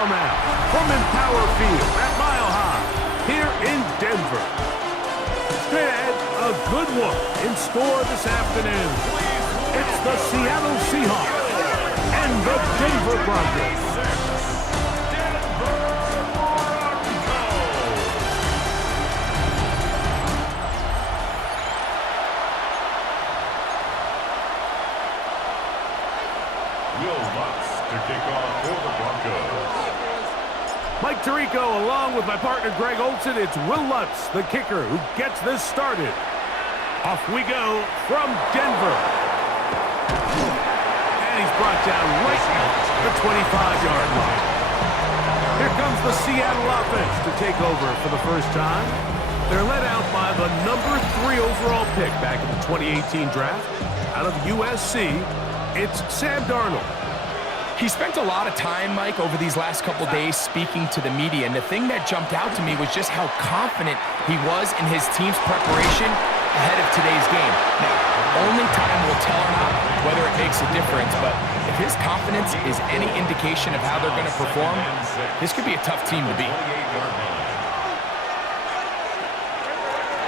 Now, from Empower Field at Mile High, here in Denver. Straight ahead, a good one in store this afternoon. It's the Seattle Seahawks and the Denver Broncos. To kick off for the Broncos. Mike Tirico along with my partner Greg Olson. It's Will Lutz, the kicker, who gets this started. Off we go from Denver. And he's brought down right at the 25-yard line. Here comes the Seattle offense to take over for the first time. They're led out by the number 3 overall pick back in the 2018 draft. Out of USC, it's Sam Darnold. He spent a lot of time, Mike, over these last couple days speaking to the media, and the thing that jumped out to me was just how confident he was in his team's preparation ahead of today's game. Now, only time will tell or not whether it makes a difference, but if his confidence is any indication of how they're going to perform, this could be a tough team to beat.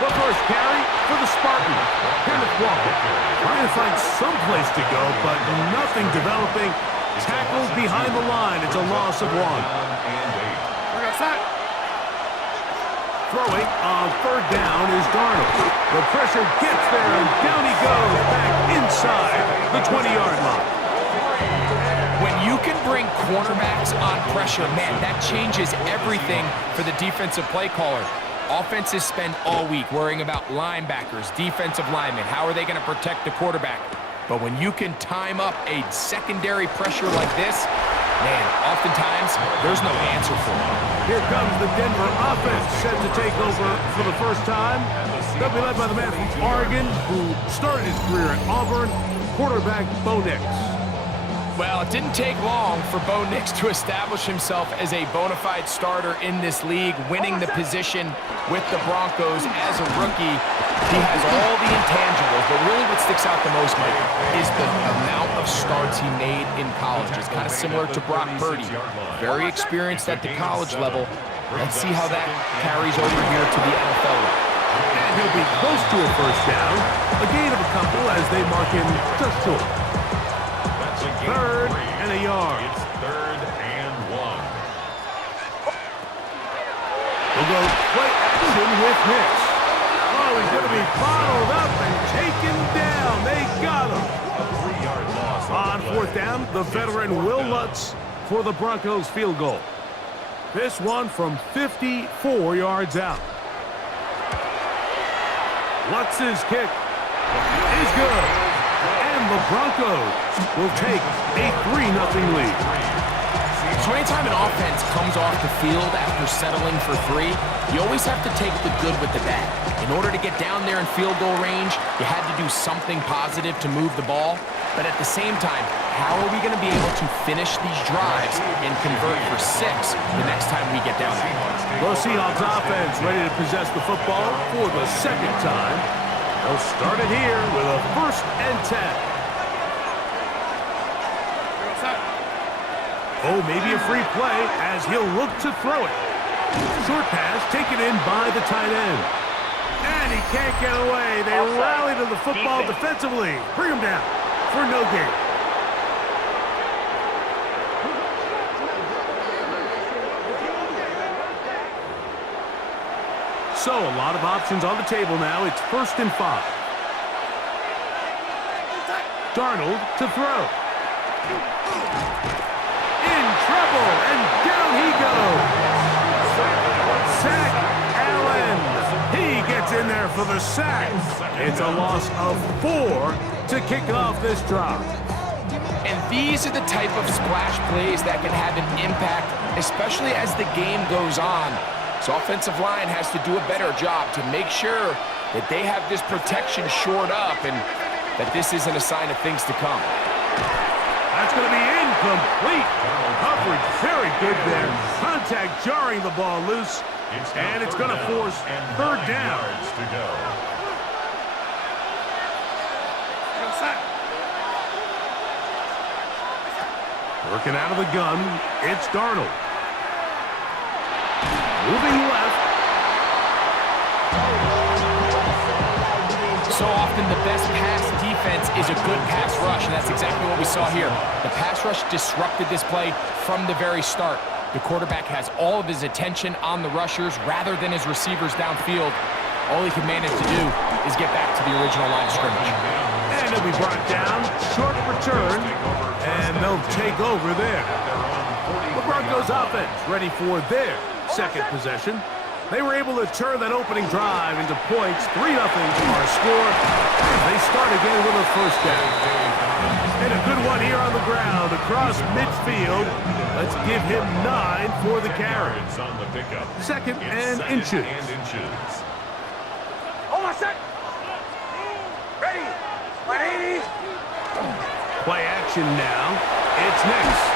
The first carry for the Spartans. Kenneth Walker trying to find some place to go, but nothing developing. Tackled behind the line. It's a loss of 1. Throwing on third down is Darnold. The pressure gets there, and down he goes back inside the 20-yard line. When you can bring cornerbacks on pressure, man, that changes everything for the defensive play caller. Offenses spend all week worrying about linebackers, defensive linemen. How are they going to protect the quarterback? But when you can time up a secondary pressure like this, man, oftentimes there's no answer for it. Here comes the Denver offense set to take over for the first time. They'll be led by the man from Oregon who started his career at Auburn, quarterback Bo Nix. Well, it didn't take long for Bo Nix to establish himself as a bona fide starter in this league, winning the position with the Broncos as a rookie. He has all the intangibles, but really what sticks out the most, Mike, is the amount of starts he made in college. It's kind of similar to Brock Purdy. Very experienced at the college level. Let's see how that carries over here to the NFL level. And he'll be close to a first down. A gain of a couple as they mark him just short. Third and a yard. It's 3rd and 1. We'll go play action with Nix. Oh, he's going to be bottled up and taken down. They got him. A 3-yard loss On fourth down, the veteran Will Lutz for the Broncos field goal. This one from 54 yards out. Lutz's kick is good. And the Broncos will take a 3-0 lead. So anytime an offense comes off the field after settling for 3, you always have to take the good with the bad. In order to get down there in field goal range, you had to do something positive to move the ball. But at the same time, how are we going to be able to finish these drives and convert for 6 the next time we get down there? The Seahawks offense ready to possess the football for the second time. They'll start it here with a 1st and 10. Oh, maybe a free play as he'll look to throw it. Short pass taken in by the tight end. And he can't get away. They rally to the football defensively. Bring him down for no gain. So a lot of options on the table now. It's 1st and 5. Darnold to throw. In trouble, and down he goes. Sack Allen. He gets in there for the sack. It's a loss of 4 to kick off this drive. And these are the type of splash plays that can have an impact, especially as the game goes on. So offensive line has to do a better job to make sure that they have this protection shored up and that this isn't a sign of things to come. That's going to be incomplete. Coverage very good there. Contact jarring the ball loose. And it's going to force 3rd down. Working out of the gun, it's Darnold. moving left. So often the best pass defense is a good pass rush, and that's exactly what we saw here. The pass rush disrupted this play from the very start. The quarterback has all of his attention on the rushers rather than his receivers downfield. All he can manage to do is get back to the original line of scrimmage. And it'll be brought down, short return, and they'll take over there. The Broncos offense ready for their second possession. They were able to turn that opening drive into points, 3-0 to our score. They start again with a first down. And a good one here on the ground across midfield. Let's give him 9 for the carry. Second and inches. Hold on, set. Ready. 180. Play action now. It's next.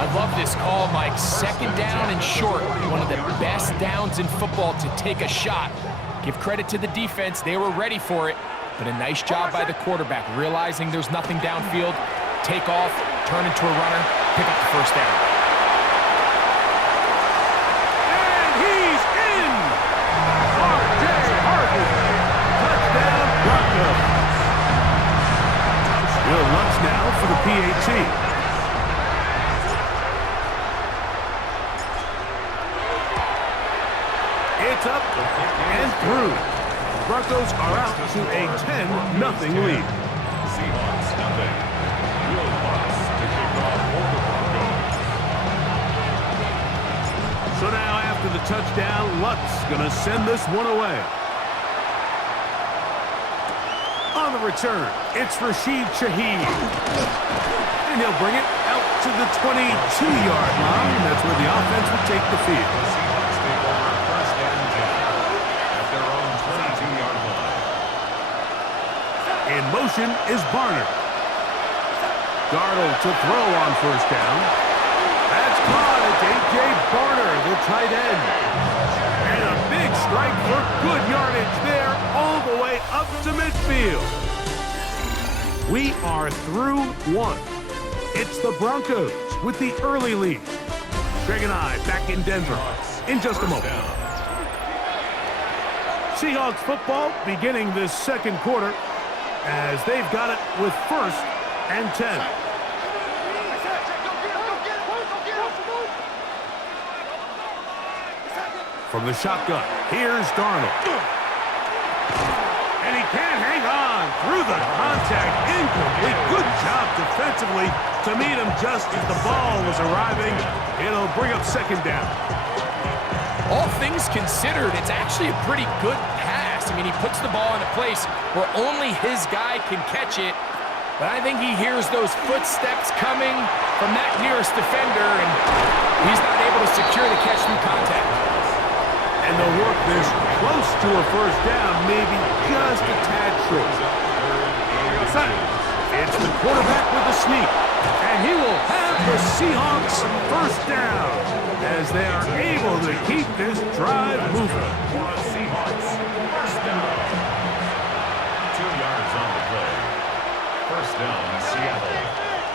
I love this call, Mike. Second down and short. One of the best downs in football to take a shot. Give credit to the defense. They were ready for it. But a nice job by the quarterback, realizing there's nothing downfield. Take off, turn into a runner, pick up the first down. And he's in! R.J. Harvey. Touchdown, Broncos. Will Lutz now for the PAT. It's up and through. The Broncos are out to a 10-0 lead. Seahawks, nothing. Will Lutz to kick off for the Broncos. So now after the touchdown, Lutz going to send this one away. On the return, it's Rashid Shaheed. And he'll bring it out to the 22-yard line. That's where the offense will take the field. The Seahawks take over first and 10 at their own 22-yard line. In motion is Barner. Darnold to throw on first down. That's caught. It's A.J. Barner, the tight end. And a big strike for good yardage there all the way up to midfield. We are through one. It's the Broncos with the early lead. Greg and I back in Denver in just a moment. Seahawks football beginning this second quarter as they've got it with first and 10. From the shotgun, here's Darnold. And he can't hang on through the contact. Incomplete. Good job defensively to meet him just as the ball was arriving. It'll bring up second down. All things considered, it's actually a pretty good pass. I mean, he puts the ball in a place where only his guy can catch it. But I think he hears those footsteps coming from that nearest defender, and he's not able to secure the catch through contact. And they'll work this close to a first down, maybe just a tad short. It's the quarterback with the sneak, and he will have the Seahawks first down as they are able to keep this drive moving. Seahawks first down. 2 yards on the play. First down, Seattle.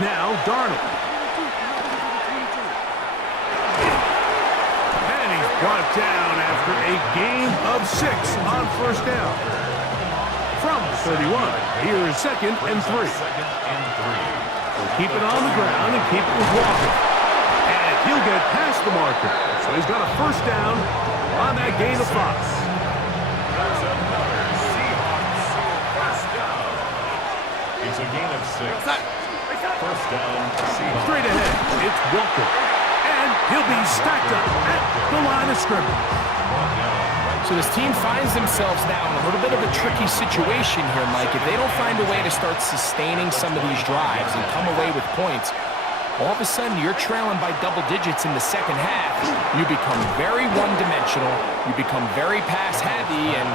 Now Darnold. And he's brought down after a gain of 6 on first down. From 31, here is second and 3. Second and 3. He'll keep it on the ground and keep it with Walker. And he'll get past the marker. So he's got a first down on that gain of 5. That's another Seahawks first down. It's a gain of 6. First down, Seahawks. Straight ahead, it's Walker. And he'll be stacked up at the line of scrimmage. So this team finds themselves now in a little bit of a tricky situation here, Mike. If they don't find a way to start sustaining some of these drives and come away with points, all of a sudden you're trailing by double digits in the second half. You become very one-dimensional. You become very pass-heavy, and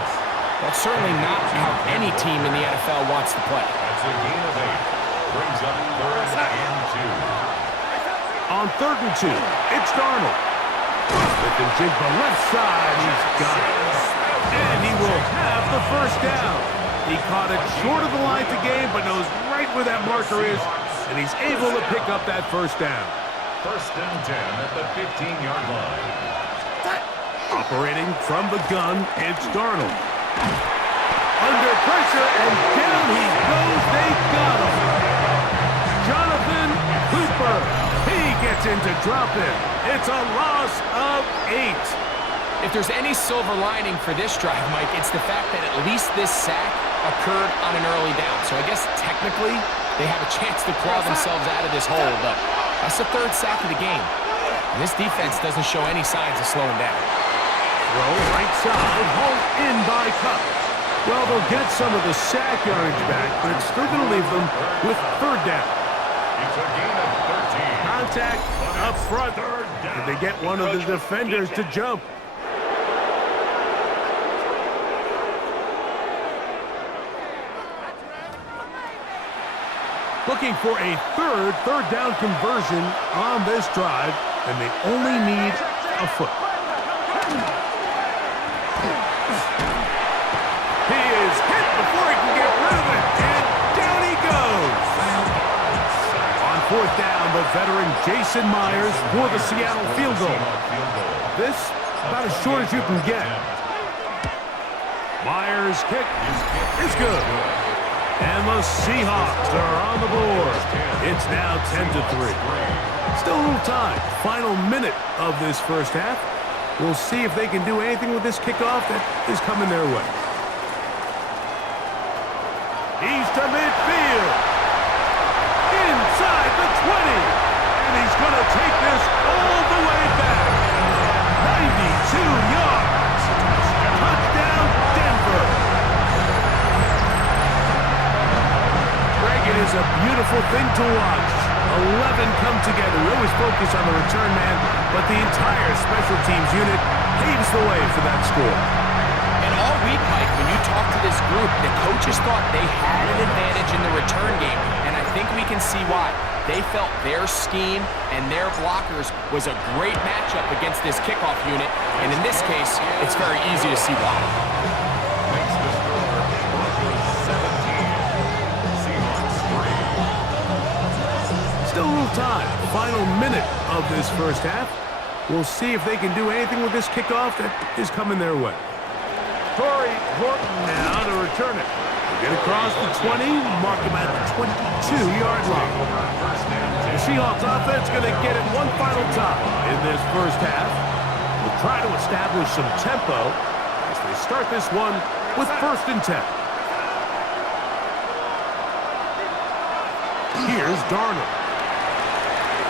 that's certainly not how any team in the NFL wants to play. That's a gain of 8. Brings up third and 2. On 3rd and 2, it's Darnold. With the jig the left side, he's got it. And he will have the first down. He caught it short of the line to gain, but knows right where that marker is, and he's able to pick up that first down. First and 10 at the 15-yard line. Operating from the gun, it's Darnold. Under pressure, and down he goes. They got him. Jonathan Cooper. He gets into drop it. It's a loss of 8. If there's any silver lining for this drive, Mike, it's the fact that at least this sack occurred on an early down. So I guess technically they have a chance to claw themselves out of this hole, but that's the 3rd sack of the game. And this defense doesn't show any signs of slowing down. Throw right side, home in by Cup. Well, they'll get some of the sack yardage back, but it's still going to leave them with 3rd down. It's a gain of 13. Contact up front. Did they get one of the defenders to jump? Looking for a third down conversion on this drive, and they only need a foot. He is hit before he can get rid of it, and down he goes. On 4th down, the veteran Jason Myers for the Seattle field goal. This about as short as you can get. Myers' kick is good. And the Seahawks are on the board. It's now 10-3. Still a little time. Final minute of this first half. We'll see if they can do anything with this kickoff that is coming their way. He's to midfield. Inside the 20. And he's going to take this all the way back. 92 yards. Touchdown, Denver. It is a beautiful thing to watch. 11 come together. We always focus on the return man, but the entire special teams unit paves the way for that score. And all week, Mike, when you talk to this group, the coaches thought they had an advantage in the return game, and I think we can see why. They felt their scheme and their blockers was a great matchup against this kickoff unit, and in this case, it's very easy to see why. Makes the score Broncos 17. Still a little time. Final minute of this first half. We'll see if they can do anything with this kickoff that is coming their way. Corey Horton now to return it. Get across the 20, mark him at the 22-yard line. The Seahawks offense going to get it one final time in this first half. We'll try to establish some tempo as they start this one with 1st and 10. Here's Darnold.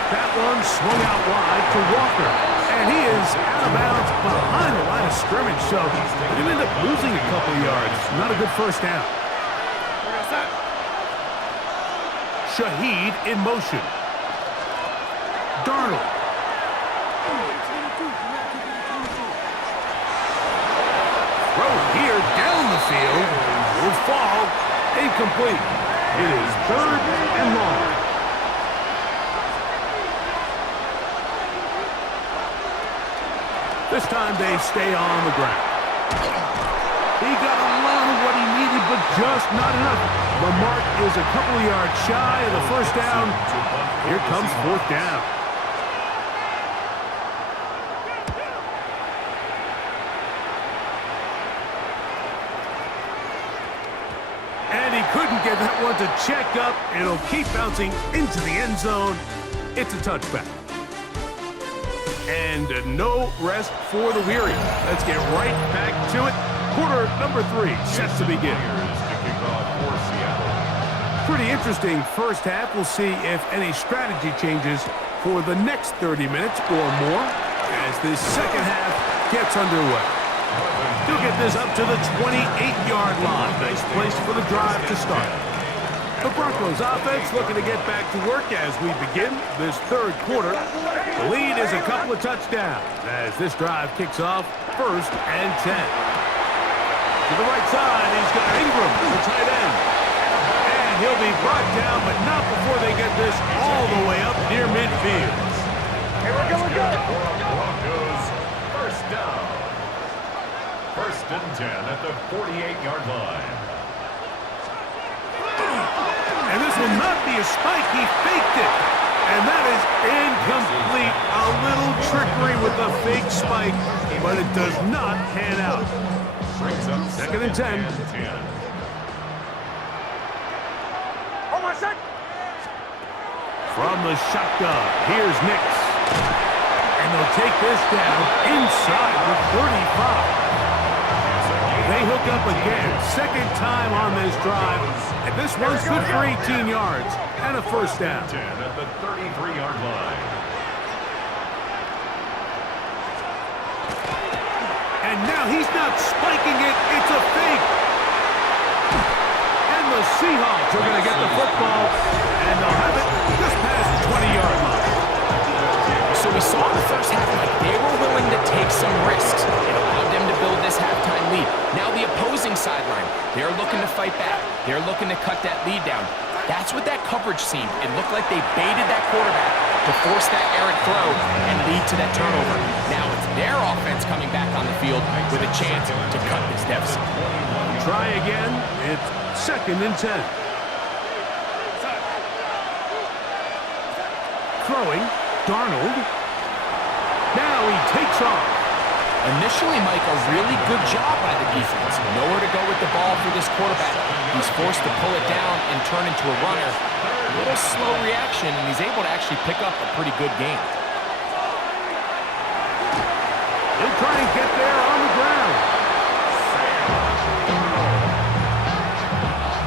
That one swung out wide to Walker. And he is out of bounds behind the line of scrimmage, so he ended up losing a couple of yards. Not a good first down. Shaheed in motion. Darnold. Throw here down the field. Will fall. Incomplete. It is 3rd and long. This time they stay on the ground. He got a lot of what he needed, but just not enough. The mark is a couple of yards shy of the first down. Here comes 4th down. And he couldn't get that one to check up. It'll keep bouncing into the end zone. It's a touchback. And no rest for the weary. Let's get right back to it. Quarter number 3 set to begin. Pretty interesting first half. We'll see if any strategy changes for the next 30 minutes or more as this second half gets underway. He'll get this up to the 28-yard line. Nice place for the drive to start. The Broncos offense looking to get back to work as we begin this 3rd quarter. The lead is a couple of touchdowns as this drive kicks off 1st and 10. To the right side, he's got Ingram, the tight end. And he'll be brought down, but not before they get this all the way up near midfield. Here we go, Broncos, 1st down. 1st and 10 at the 48-yard line. will not be a spike. He faked it. And that is incomplete. A little trickery with the fake spike, but it does not pan out. Second and 10. Hold on, set. From the shotgun, here's Nix. And they'll take this down inside the 35. They hook up again, second time on this drive, and this one's good for 18 yards and a first down. 10 at the 33-yard line. And now he's not spiking it, it's a fake. And the Seahawks are going to get the football, and they'll have it just past the 20-yard line. So we saw in the first half like they were willing to take some risks. It allowed them to build this halftime lead. Now the opposing sideline, they're looking to fight back. They're looking to cut that lead down. That's what that coverage seemed. It looked like they baited that quarterback to force that errant throw and lead to that turnover. Now it's their offense coming back on the field with a chance to cut this deficit. Try again. It's second and 10. Throwing. Darnold. Now he takes off. Initially, Mike, a really good job by the defense. Nowhere to go with the ball for this quarterback. He's forced to pull it down and turn into a runner. A little slow reaction, and he's able to actually pick up a pretty good game. He'll try and get there on the ground.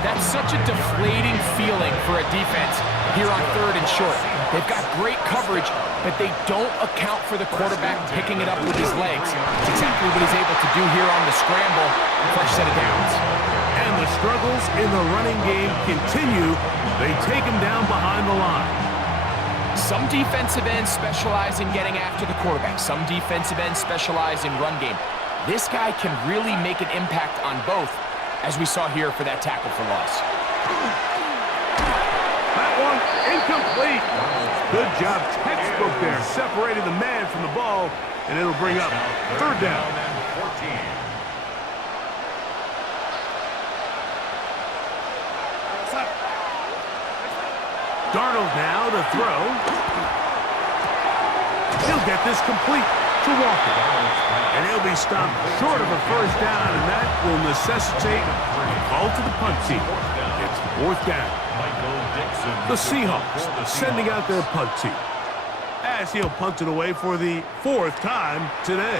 That's such a deflating feeling for a defense here on third and short. They've got great coverage, but they don't account for the quarterback picking it up with his legs. It's exactly what he's able to do here on the scramble. Fresh set of downs. And the struggles in the running game continue. They take him down behind the line. Some defensive ends specialize in getting after the quarterback. Some defensive ends specialize in run game. This guy can really make an impact on both, as we saw here for that tackle for loss. That one incomplete. Good job, textbook there, separating the man from the ball, and it'll bring up third down. 14. Darnold now to throw. He'll get this complete to Walker. And he'll be stopped short of a first down, and that will necessitate a call to the punt team. It's fourth down. The Seahawks sending out their punt team, as he'll punt it away for the fourth time today.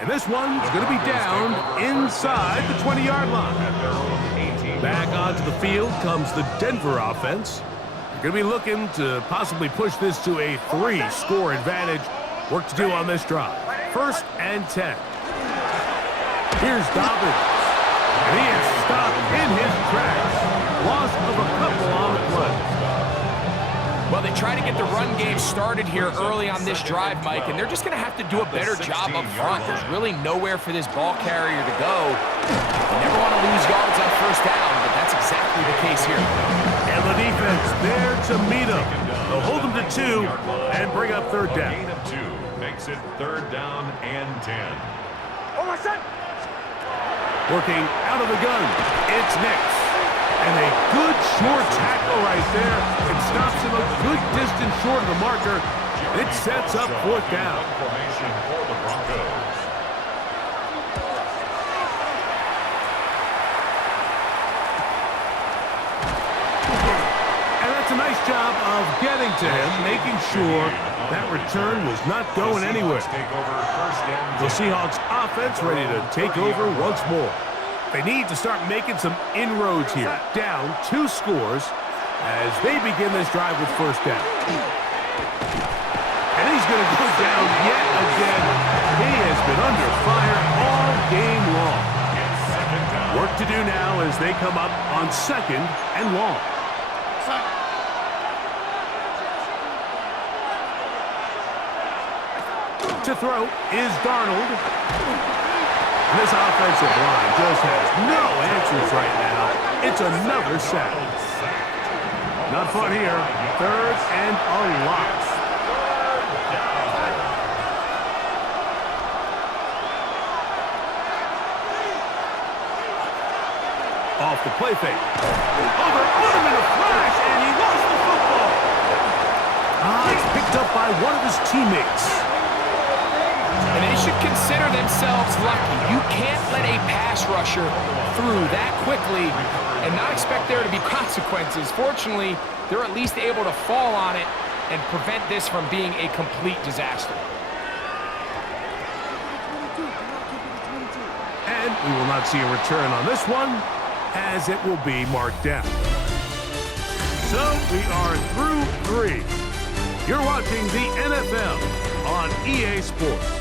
And this one's going to be down inside the 20-yard line. Back onto the field comes the Denver offense. They're going to be looking to possibly push this to a 3-score advantage. Work to do on this drive. First and 10. Here's Dobbins. And he is stopped in his tracks. Loss of a couple on the play. Well, they try to get the run game started here early on this drive, Mike, and they're just going to have to do a better job up front. There's really nowhere for this ball carrier to go. You never want to lose yards on first down, but that's exactly the case here. And the defense there to meet him. They'll hold him to 2 and bring up third down. Gain of 2 makes it third down and 10. Hold on, set. Working out of the gun, it's Nix. And a good short tackle right there. It stops him a good distance short of the marker. It sets up fourth down. Formation for the Broncos. And that's a nice job of getting to him, making sure that return was not going anywhere. The Seahawks offense ready to take over once more. They need to start making some inroads here. Down 2 scores as they begin this drive with first down. And he's going to go down yet again. He has been under fire all game long. Work to do now as they come up on second and long. To throw is Darnold. And this offensive line just has no answers right now. It's another sack. Not fun here. Third and a lot. Off the play fake. Oh, they're on him in a flash, and he lost the football. It's picked up by one of his teammates. And they should consider themselves lucky. You can't let a pass rusher through that quickly and not expect there to be consequences. Fortunately, they're at least able to fall on it and prevent this from being a complete disaster. And we will not see a return on this one, as it will be marked down. So we are through 3. You're watching the NFL on EA Sports.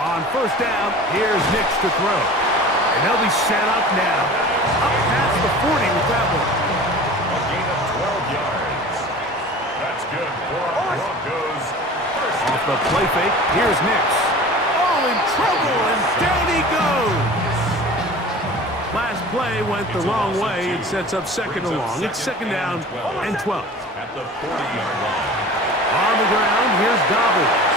On first down, here's Nix to throw. And they'll be set up now. Up past the 40 with that one. A gain of 12 yards. That's good for Broncos. Off the play fake, here's Nix. Oh, in trouble, and down he goes. Last play went the wrong way. It sets up second and long. It's second down and 12. At the 40-yard line. On the ground, here's Dobbins.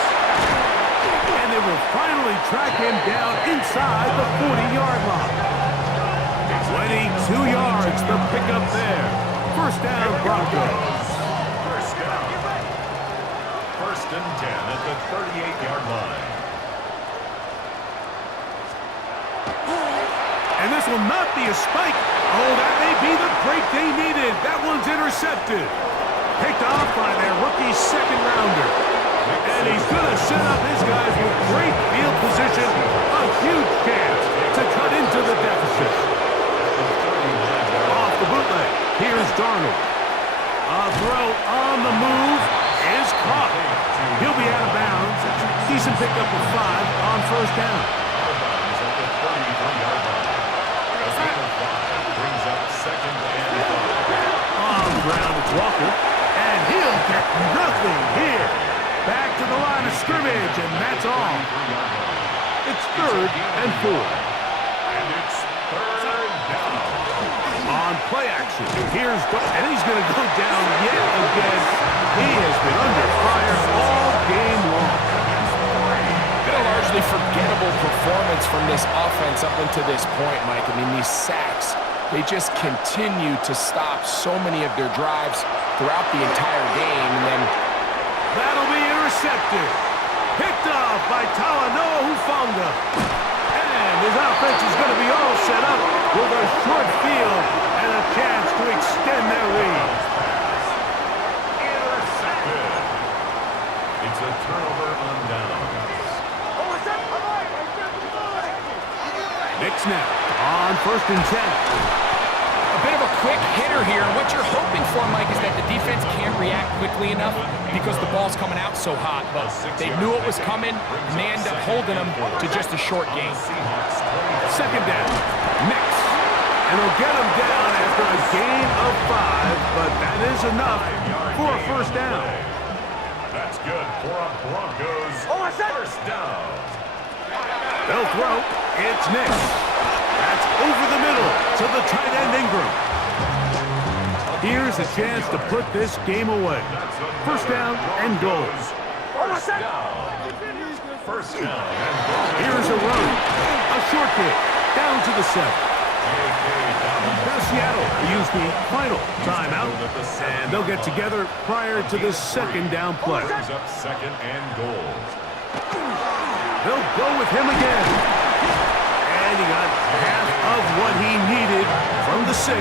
And they will finally track him down inside the 40-yard line. 22 yards, the pickup there. First down, Broncos. First and 10 at the 38-yard line. And this will not be a spike. Oh, that may be the break they needed. That one's intercepted. Picked off by their rookie second-rounder. And he's going to set up his guys with great field position. A huge chance to cut into the deficit. Off the bootleg, here's Darnold. A throw on the move is caught. He'll be out of bounds. Decent pickup of 5 on first down. On the ground, it's Walker. And he'll get nothing here. Back to the line of scrimmage, and that's all. It's third and 4. And it's third down. On play action, here's and he's going to go down yet again. He has been under fire all game long. Been a largely forgettable performance from this offense up until this point, Mike. I mean, these sacks, they just continue to stop so many of their drives throughout the entire game, and then that'll be intercepted. Picked off by Talanoa Hufanga. And his offense is going to be all set up with a short field and a chance to extend their lead. Intercepted. It's a turnover on downs. Nix now on first and 10. a bit of a quick hitter here. What you're hoping for, Mike, is that the defense can't react quickly enough because the ball's coming out so hot. But they knew it was coming, and they end up holding them to just a short gain. Second down, Nix. And they'll get him down after a gain of 5, but that is enough for a first down. That's good for a Broncos first down. They'll throw. It's Nix. That's over the middle to the tight end Ingram. Here's a chance to put this game away. First down and goal. First down. First down and goal. Here's a run. A short kick. Down to the 7. Now Seattle will use the final timeout, and they'll get together prior to the second down play. Brings up second and goal. They'll go with him again. And he got half of what he needed from the 6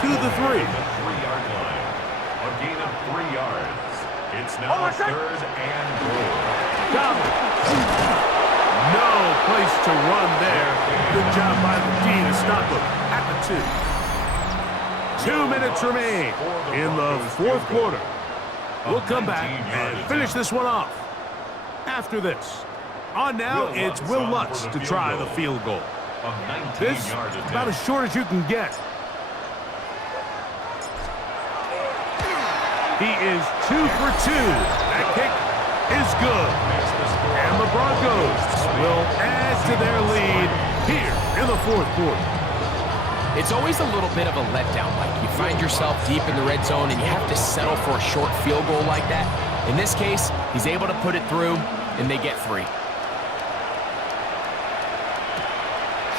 to the 3. 3-yard line. A gain of 3 yards. It's now third and goal. Dobbins. No place to run there. Good job by the D to stop him at the 2. 2 minutes remain in the fourth quarter. We'll come back and finish this one off after this. On now, it's Will Lutz to try the field goal. This about as short as you can get. He is 2 for 2. That kick is good. And the Broncos will add to their lead here in the fourth quarter. It's always a little bit of a letdown. Like you find yourself deep in the red zone and you have to settle for a short field goal like that. In this case, he's able to put it through and they get 3.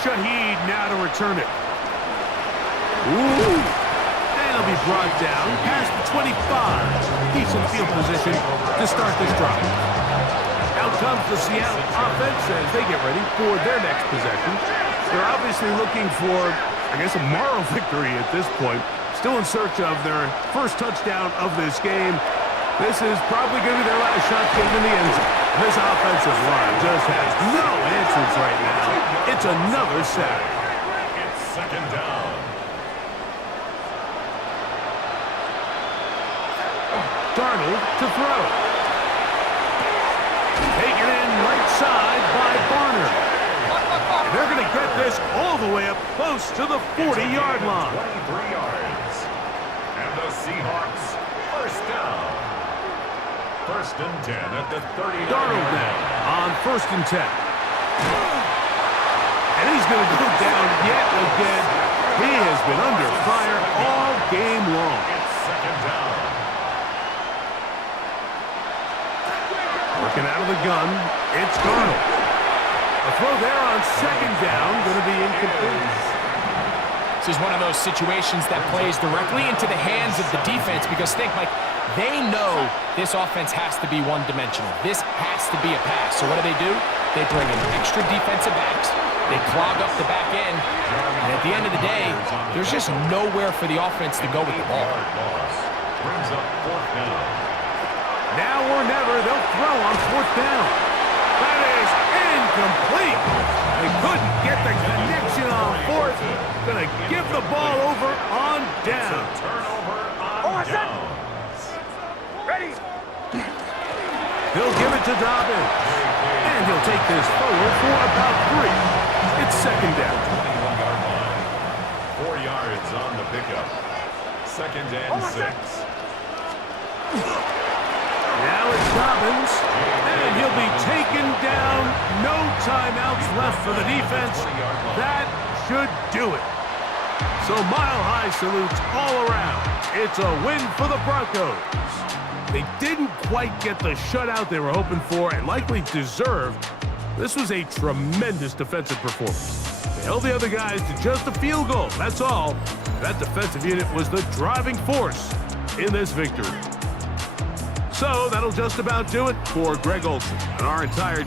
Shaheed now to return it. Ooh. And it'll be brought down past the 25. Decent field position to start this drive. Out comes the Seattle offense as they get ready for their next possession. They're obviously looking for, I guess, a moral victory at this point. Still in search of their first touchdown of this game. This is probably going to be their last shot getting in the end zone. This offensive line just has no answers right now. It's another sack. It's second down. Darnold to throw. Taken in right side by Barner. And they're going to get this all the way up close to the 40-yard line. 23 yards. And the Seahawks first down. First and 10 at the 30. Darnold now on first and 10. And he's going to go down yet again. He has been under fire all game long. It's second down. Working out of the gun, it's Darnold. A throw there on second down, going to be incomplete. This is one of those situations that plays directly into the hands of the defense because think, like, they know this offense has to be one-dimensional. This has to be a pass. So what do? They bring in extra defensive backs. They clog up the back end. And at the end of the day, there's just nowhere for the offense to go with the ball. Brings up fourth down. Now or never, they'll throw on fourth down. That is incomplete. They couldn't get the connection on fourth. Going to give the ball over on down. Turnover on down. Ready. He'll give it to Dobbins. And he'll take this forward for about 3. It's second down. 21-yard line. 4 yards on the pickup. Second and 6. Now it's Dobbins. And he'll be taken down. No timeouts left for the defense. That should do it. So mile-high salutes all around. It's a win for the Broncos. They didn't quite get the shutout they were hoping for and likely deserved. This was a tremendous defensive performance. They held the other guys to just a field goal, that's all. That defensive unit was the driving force in this victory. So that'll just about do it for Greg Olsen and our entire